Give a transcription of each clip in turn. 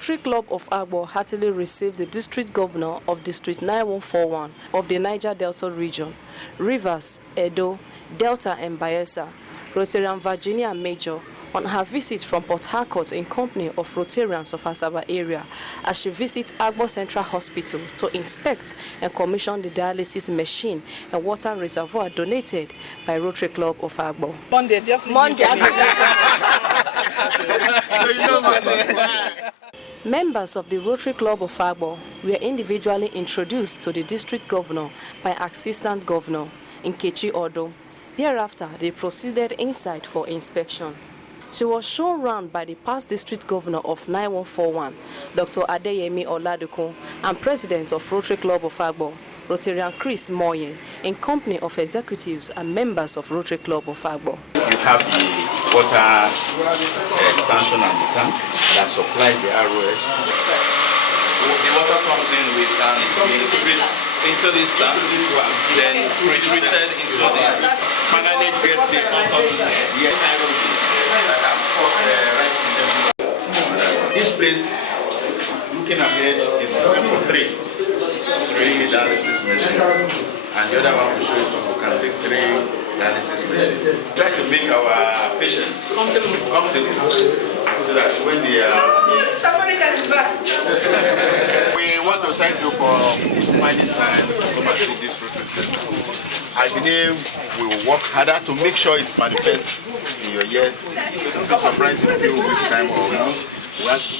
Rotary Club of Agbo heartily received the District Governor of District 9141 of the Niger Delta region, Rivers, Edo, Delta and Bayelsa, Rotarian Virginia Major, on her visit from Port Harcourt in company of Rotarians of Asaba area as she visits Agbo Central Hospital to inspect and commission the dialysis machine and water reservoir donated by Rotary Club of Agbo. Monday. Members of the Rotary Club of Agbo were individually introduced to the District Governor by Assistant Governor Nkechi Odo. Thereafter, they proceeded inside for inspection. She was shown round by the past District Governor of 9141, Dr. Adeyemi Oladuko, and President of Rotary Club of Agbo, Rotarian Chris Moye, in company of executives and members of Rotary Club of Agbo. You have the water expansion and the tank that supplies the ROS. The water comes in with into this tank, then retreated into this. Finally gets it out of the this place, looking ahead, is designed for three dialysis machines, and the other one will show you we can take 3 dialysis machines. Try to make our patients comfortable so that when they are... We want to thank you for finding time to come and see this process. I believe we will work harder to make sure it manifests in your year. It will be surprising if you weeks time or months.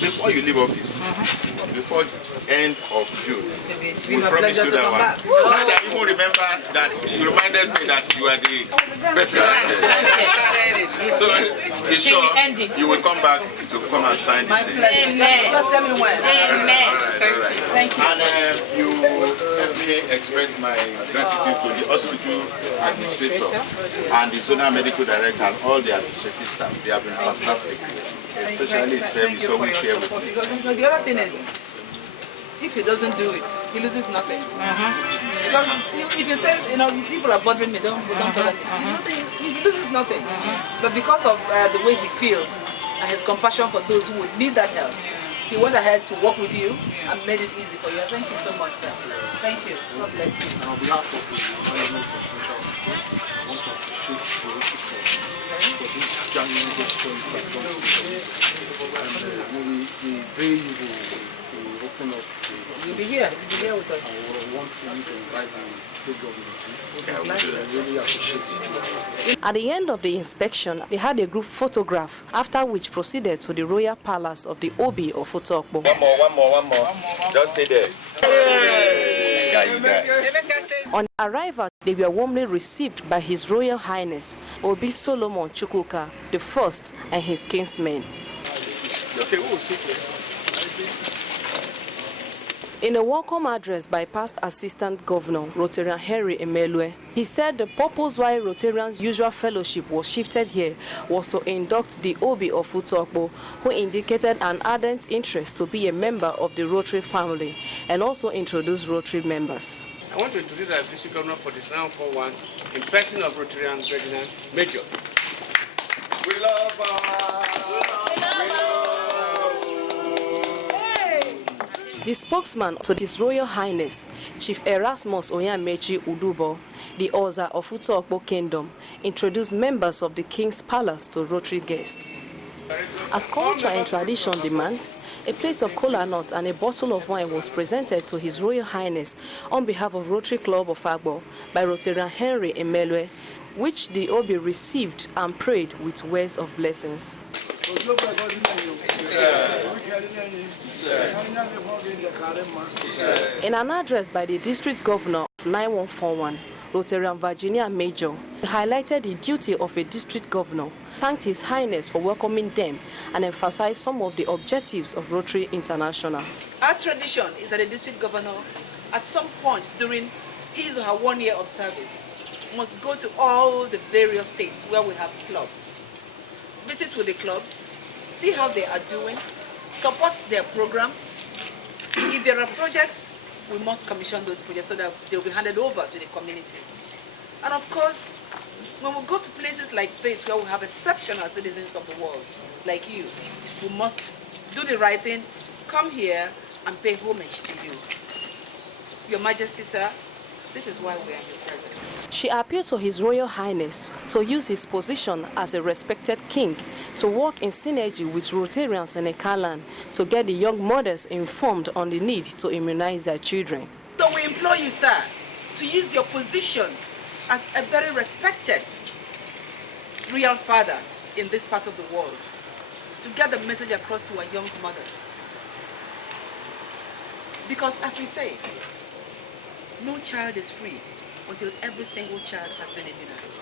Before you leave office, before end of June, we promise you that one. Now that you will remember that you reminded me that you are the president. So be sure you will come back to come and sign this thing. Amen. Just tell me when. Amen. Thank you. And you help me express my gratitude to the hospital administrator and the zonal medical director and all the administrative staff. They have been fantastic. Especially if so we share with you. Because the other thing is, if he doesn't do it, he loses nothing. Because if he says, people are bothering me, don't bother me, he loses nothing. But because of the way he feels and his compassion for those who would need that help, he went ahead to work with you and made it easy for you. Thank you so much, sir. Thank you. God bless you. On behalf of the management of Central Hospital, I want to appreciate for this genuine gesture you have done to the and the day you will open up You'll be here with us. I want you to invite the state government too. I really appreciate you. At the end of the inspection, they had a group photograph, after which proceeded to the Royal Palace of the Obi of Utokbo. One more. Just stay there. On arrival, they were warmly received by His Royal Highness Obi Solomon Chukwuka I and his kinsmen. In a welcome address by past Assistant Governor Rotarian Henry Emelue, he said the purpose why Rotarians' usual fellowship was shifted here was to induct the Obi of Utokbo, who indicated an ardent interest to be a member of the Rotary family and also introduce Rotary members. I want to introduce our District Governor for this 941 in person of Rotarian Virginia Major. We love our... The spokesman to His Royal Highness, Chief Erasmus Onyamechi Udubo, the Oza of Utokbo Kingdom, introduced members of the King's Palace to Rotary guests. As culture and tradition demands, a plate of kola nut and a bottle of wine was presented to His Royal Highness on behalf of Rotary Club of Agbo by Rotarian Henry Emelue, which the Obi received and prayed with words of blessings. In an address by the District Governor of 9141, Rotarian Virginia Major, he highlighted the duty of a District Governor, thanked His Highness for welcoming them, and emphasized some of the objectives of Rotary International. Our tradition is that the District Governor, at some point during his or her 1 year of service, must go to all the various states where we have clubs, visit with the clubs, see how they are doing, support their programs. If there are projects, we must commission those projects so that they'll be handed over to the communities. And of course, when we go to places like this where we have exceptional citizens of the world, like you, we must do the right thing, come here and pay homage to you. Your Majesty, sir, this is why we are in your presence. She appealed to His Royal Highness to use his position as a respected king to work in synergy with Rotarians in Ekaland to get the young mothers informed on the need to immunize their children. So we implore you, sir, to use your position as a very respected real father in this part of the world to get the message across to our young mothers. Because as we say, no child is free until every single child has been immunized.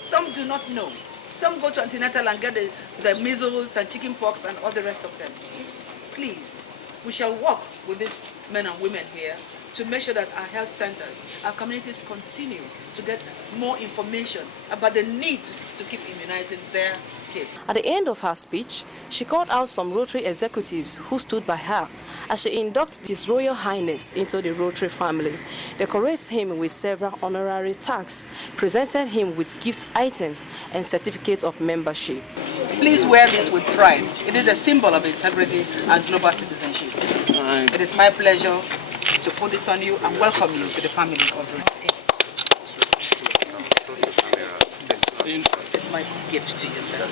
Some do not know. Some go to antenatal and get the measles and chicken pox and all the rest of them. Please, we shall work with these men and women here to make sure that our health centers, our communities continue to get more information about the need to keep immunizing their kids. At the end of her speech, she called out some Rotary executives who stood by her as she inducts His Royal Highness into the Rotary family, decorates him with several honorary tags, presented him with gift items and certificates of membership. Please wear this with pride. It is a symbol of integrity and global citizenship. It is my pleasure to put this on you and welcome you to the family of Rotary. It's my gift to you, sir.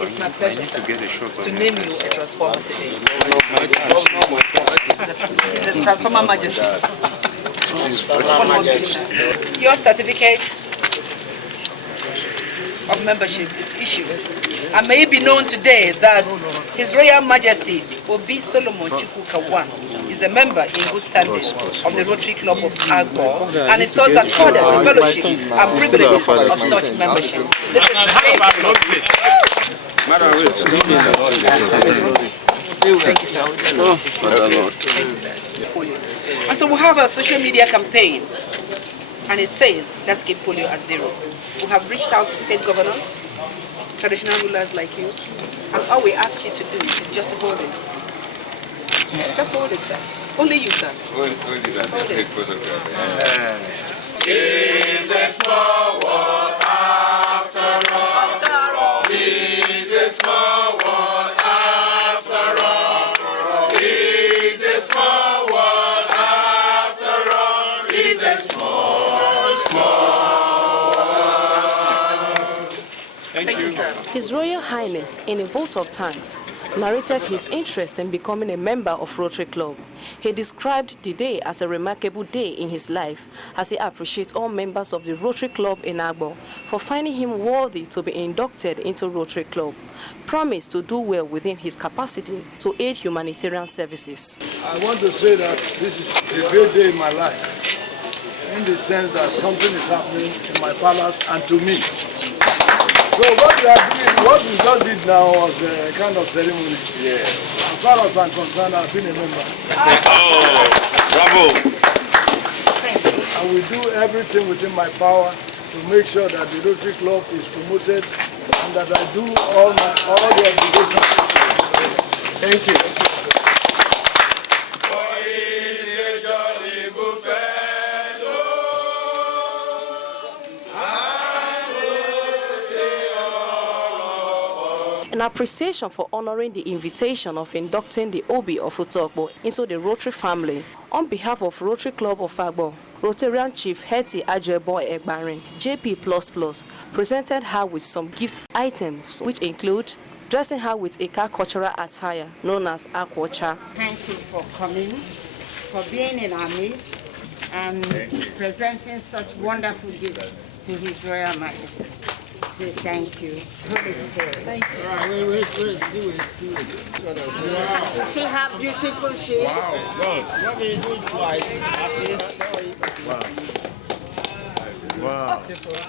It's my pleasure, sir, to name you a transformer today. It's a transformer majesty. Your certificate of membership is issued, and may it be known today that His Royal Majesty Obi Solomon Chukwuka I is a member in good standing of the Rotary Club of Agbo, and is thus accorded the fellowship and privileges of such membership. This is Thank you, sir. Thank you, sir. And so we have a social media campaign, and it says, let's keep polio at zero. We have reached out to state governors, traditional rulers like you, and all we ask you to do is just hold this. Just hold it, sir. Only you, sir. Hold it. Hold it. It's a small world after all. It's a small world after all. It's a small world after all. It's a small world. Thank you, sir. His Royal Highness, in a vote of thanks, narrated his interest in becoming a member of Rotary Club. He described the day as a remarkable day in his life, as he appreciates all members of the Rotary Club in Agbo for finding him worthy to be inducted into Rotary Club, promised to do well within his capacity to aid humanitarian services. I want to say that this is a great day in my life, in the sense that something is happening in my palace and to me. So what we just did now was a kind of ceremony. Yeah. As far as I'm concerned, I've been a member. Oh, bravo. I will do everything within my power to make sure that the Rotary Club is promoted and that I do all the obligations. Thank you. In appreciation for honoring the invitation of inducting the Obi of Utokbo into the Rotary family, on behalf of Rotary Club of Agbo, Rotarian Chief Hetty Ajebo Egbarin, JP++, presented her with some gift items, which include dressing her with a cultural attire known as Akwocha. Thank you for coming, for being in our midst, and presenting such wonderful gifts to His Royal Majesty. Say thank you, Holy Spirit. Thank you. All right, wait, see. Wow. You see how beautiful she is? Wow. What do you do twice? Wow.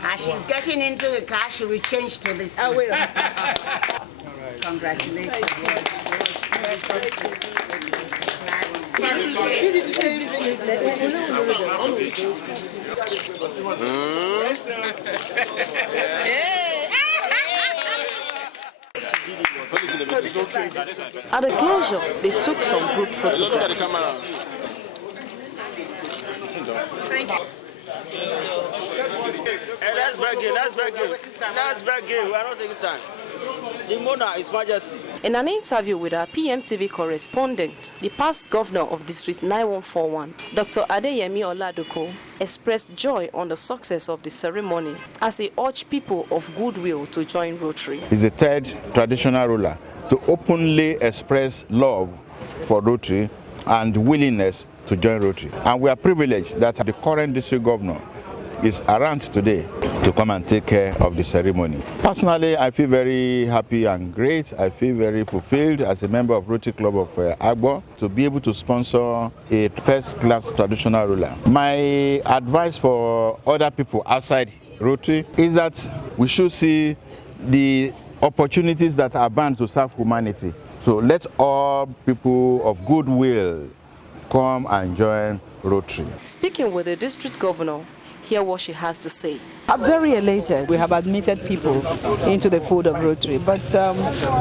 As she's getting into the car, she will change to this. I will. Congratulations. At the closure, they took some group photographs. Thank you. Hey, that's back game. We are not taking time. The monarch, His Majesty. In an interview with our PMTV correspondent, the past governor of District 9141, Dr. Adeyemi Oladoko, expressed joy on the success of the ceremony as he urged people of goodwill to join Rotary. He's the third traditional ruler to openly express love for Rotary and willingness to join Rotary. And we are privileged that the current district governor is around today to come and take care of the ceremony. Personally, I feel very happy and great. I feel very fulfilled as a member of Rotary Club of Agbo to be able to sponsor a first-class traditional ruler. My advice for other people outside Rotary is that we should see the opportunities that are bound to serve humanity. So let all people of goodwill come and join Rotary. Speaking with the district governor, hear what she has to say. I'm very elated. We have admitted people into the fold of Rotary, but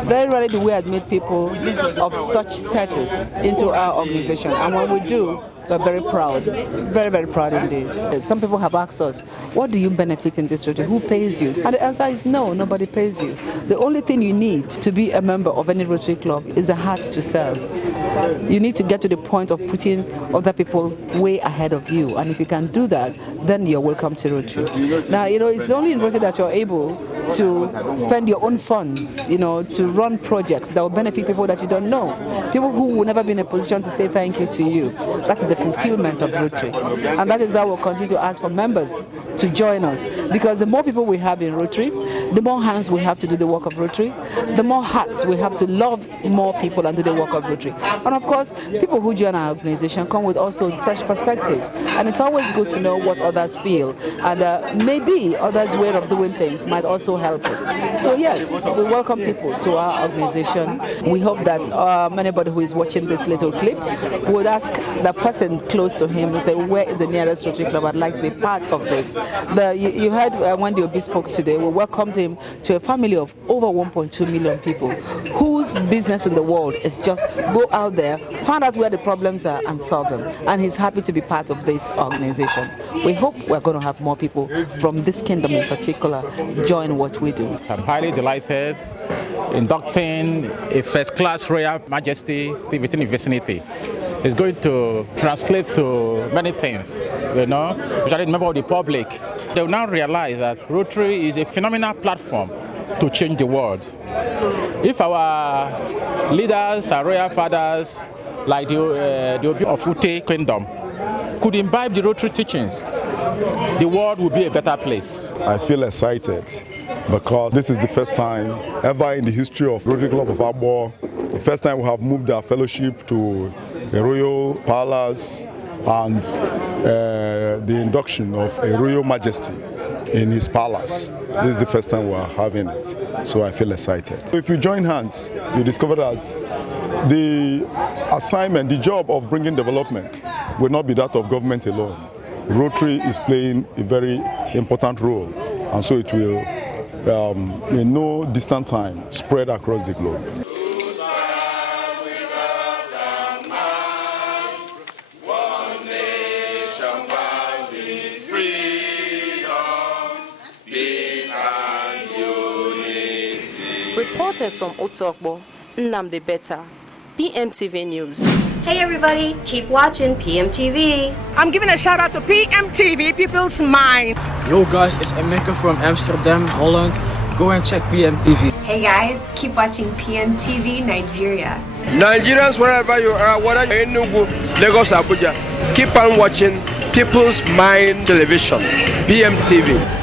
very rarely do we admit people of such status into our organization. And when we do, we're very proud, very, very proud indeed. Some people have asked us, what do you benefit in this Rotary? Who pays you? And the answer is no, nobody pays you. The only thing you need to be a member of any Rotary club is a heart to serve. You need to get to the point of putting other people way ahead of you. And if you can do that, then you're welcome to Rotary. Now, it's only in Rotary that you're able to spend your own funds, to run projects that will benefit people that you don't know. People who will never be in a position to say thank you to you. That is the fulfillment of Rotary. And that is how we'll continue to ask for members to join us. Because the more people we have in Rotary, the more hands we have to do the work of Rotary, the more hearts we have to love more people and do the work of Rotary. And of course, people who join our organization come with also fresh perspectives. And it's always good to know what others feel. And maybe others' way of doing things might also help us. So yes, we welcome people to our organization. We hope that anybody who is watching this little clip would ask the person close to him and say, where is the nearest Rotary Club? I'd like to be part of this. You heard when the Obi spoke today, we welcomed him to a family of over 1.2 million people whose business in the world is just go out there, find out where the problems are and solve them. And he's happy to be part of this organization. We hope we're going to have more people from this kingdom in particular join what we do. I'm highly delighted inducting a first-class Royal Majesty within the vicinity. It's going to translate to many things, especially the member of the public. They will now realize that Rotary is a phenomenal platform to change the world. If our leaders, our royal fathers, like the Obi of Ute Kingdom, could imbibe the Rotary teachings, the world would be a better place. I feel excited because this is the first time ever in the history of Rotary Club of Agbo, the first time we have moved our fellowship to a royal palace and the induction of a royal majesty in his palace. This is the first time we are having it, so I feel excited. So if you join hands, you discover that the assignment, the job of bringing development will not be that of government alone. Rotary is playing a very important role, and so it will, in no distant time, spread across the globe. Reported from Otokbo, Nnamdi Beta, PMTV News. Hey everybody, keep watching PMTV. I'm giving a shout out to PMTV, People's Mind. Yo guys, it's Emeka from Amsterdam, Holland. Go and check PMTV. Hey guys, keep watching PMTV Nigeria. Nigerians, wherever you are, whether you're in Enugu, Lagos, Abuja, keep on watching People's Mind Television, PMTV.